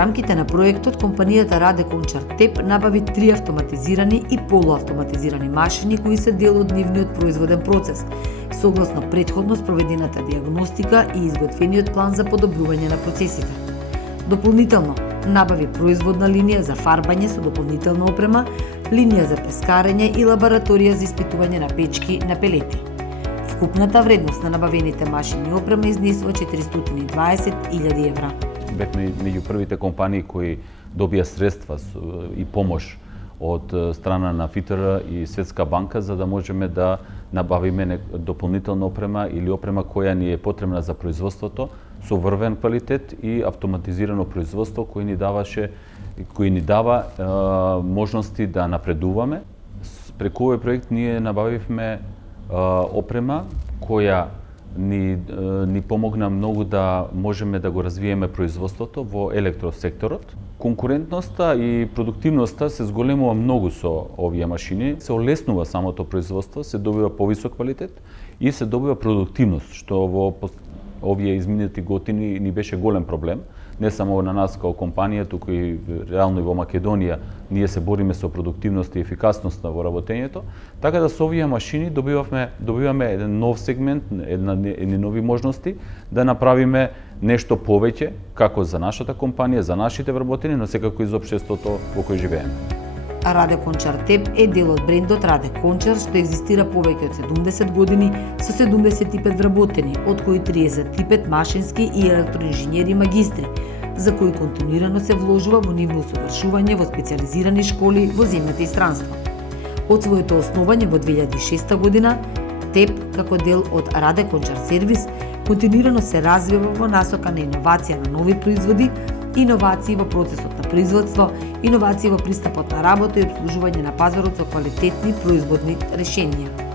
рамките на проектот, компанијата Раде Кончар ТЕП набави 3 автоматизирани и полуавтоматизирани машини кои се дел од нивниот производен процес, согласно претходно спроведената диагностика и изготвениот план за подобрување на процесите. Дополнително, набави производна линија за фарбање со дополнителна опрема, линија за пескарење и лабораторија за испитување на печки на пелети. Вкупната вредност на набавените машини и опрема изнесува 420.000 евра. Бевме меѓу првите компании кои добија средства и помош од страна на ФИТР и Светска банка за да можеме да набавиме дополнителна опрема или опрема која ни е потребна за производството со врвен квалитет и автоматизирано производство кој ни дава можности да напредуваме. Преку овој проект ние набавивме опрема која ни помогна многу да можеме да го развиеме производството во електросекторот. Конкурентноста и продуктивноста се зголемува многу со овие машини. Се олеснува самото производство, се добива повисок квалитет и се добива продуктивност, што во овие изминати години ни беше голем проблем. Не само на нас како компанија, туку и реално и во Македонија ние се бориме со продуктивност и ефикасност во работењето. Така да со овие машини добиваме еден нов сегмент, едни нови можности да направиме нешто повеќе како за нашата компанија, за нашите вработени, но секако и за општеството во кој живееме. Раде Кончар ТЕП е дел од брендот Раде Кончар, што екзистира повеќе од 70 години со 75 вработени, од кои 35 машински и електроинженери магистри, за кои континуирано се вложува во нивно усовршување во специјализирани школи во земјата и странство. Од своето основање во 2006 година, ТЕП, како дел од Раде Кончар сервис, континуирано се развива во насока на иновација на нови производи, иновации во процесот на производство, иновации во пристапот на работа и обслужување на пазарот со квалитетни производни решенија.